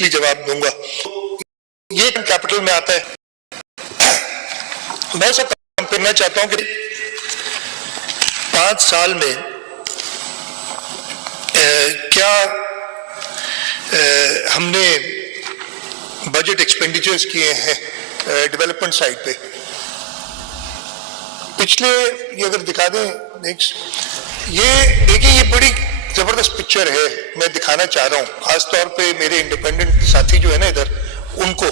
Basically جواب دوں گا. یہ کیپٹل میں آتا ہے. میں سب کرنا چاہتا ہوں کہ 5 سال میں کیا ہم نے بجٹ ایکسپینڈیچرز کیے ہیں ڈیولپمنٹ سائڈ پہ. پچھلے یہ اگر دکھا دیں نیکسٹ, یہ دیکھیں یہ بڑی زبردست پکچر ہے, میں دکھانا چاہ رہا ہوں خاص طور پہ میرے انڈیپینڈنٹ ساتھی جو ہے نا ادھر ان کو.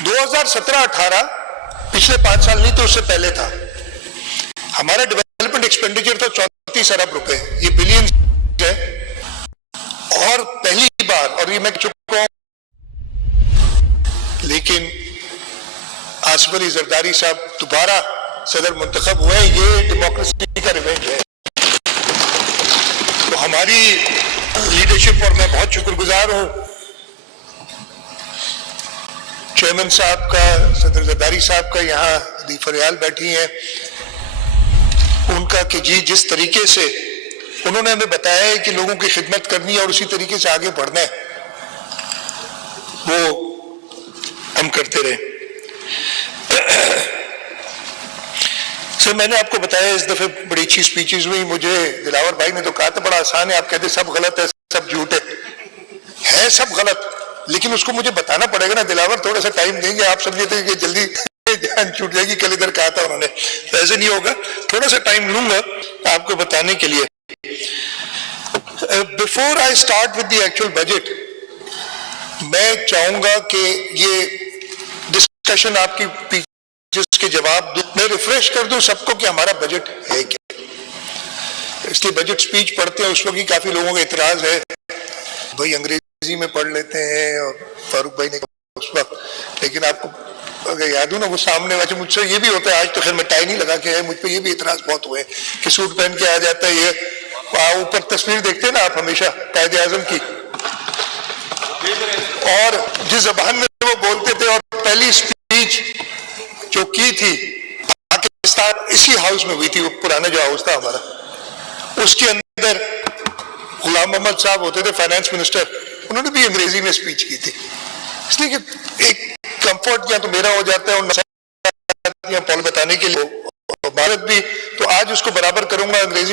2017-18 پچھلے 5 سال نہیں تو اس سے پہلے تھا, ہمارا ڈیولپمنٹ ایکسپینڈیچر تھا 34 ارب روپے, یہ بلین ہے. اور پہلی بار, اور یہ میں چکا ہوں, لیکن آصف علی زرداری صاحب دوبارہ صدر منتخب ہوئے, یہ ڈیموکریسی کا ریونج ہے. تو ہماری لیڈرشپ, اور میں بہت شکر گزار ہوں چیئرمین صاحب کا, صدر زرداری صاحب کا, یہاں دی فریال بیٹھی ہیں ان کا, کہ جی جس طریقے سے انہوں نے ہمیں بتایا ہے کہ لوگوں کی خدمت کرنی ہے اور اسی طریقے سے آگے بڑھنا ہے, وہ ہم کرتے رہے. سر میں نے آپ کو بتایا اس دفعہ بڑی اچھی سپیچز ہوئی. مجھے دلاور بھائی نے تو کہا تھا بڑا آسان ہے, آپ کہتے سب غلط ہے سب جھوٹ ہے سب غلط, لیکن اس کو مجھے بتانا پڑے گا نا. دلاور تھوڑا سا ٹائم دیں گے, آپ سمجھے تھے کہ جلدی جان چھوٹ جائے گی, کل ادھر کہا تھا انہوں نے, ایسے نہیں ہوگا, تھوڑا سا ٹائم لوں گا آپ کو بتانے کے لیے. Before I start with the actual budget, میں چاہوں گا کہ یہ ڈسکشن آپ کی جس کے جواب میں ریفریش کر دوں سب کو کہ ہمارا بجٹ ہے کیا. اس لیے بجٹ سپیچ پڑھتے ہیں اس وقت ہی کافی لوگوں کا اعتراض ہے, بھائی انگریزی میں پڑھ لیتے ہیں, اور فاروق بھائی نے اس وقت, لیکن آپ کو اگر یاد ہو نا وہ سامنے ویسے مجھ سے یہ بھی ہوتا ہے, آج تو خیر میں ٹائی نہیں لگا کے ہے, مجھ پہ یہ بھی اعتراض بہت ہوئے کہ سوٹ پہن کے آ جاتا ہے. یہ اوپر تصویر دیکھتے ہیں نا آپ ہمیشہ قائد اعظم کی, اور جس زبان میں وہ بولتے تھے, اور پہلی سپیچ جو کی تھی پاکستان اسی ہاؤس میں ہوئی تھی, وہ پرانا جو ہاؤس تھا ہمارا, اس کے اندر غلام محمد صاحب ہوتے تھے فائنانس منسٹر, انہوں نے بھی انگریزی میں سپیچ کی تھی. اس لیے کہ ایک کمفرٹ یا تو میرا ہو جاتا ہے اور پال بتانے کے لیے بھارت بھی, تو آج اس کو برابر کروں گا, انگریزی بھی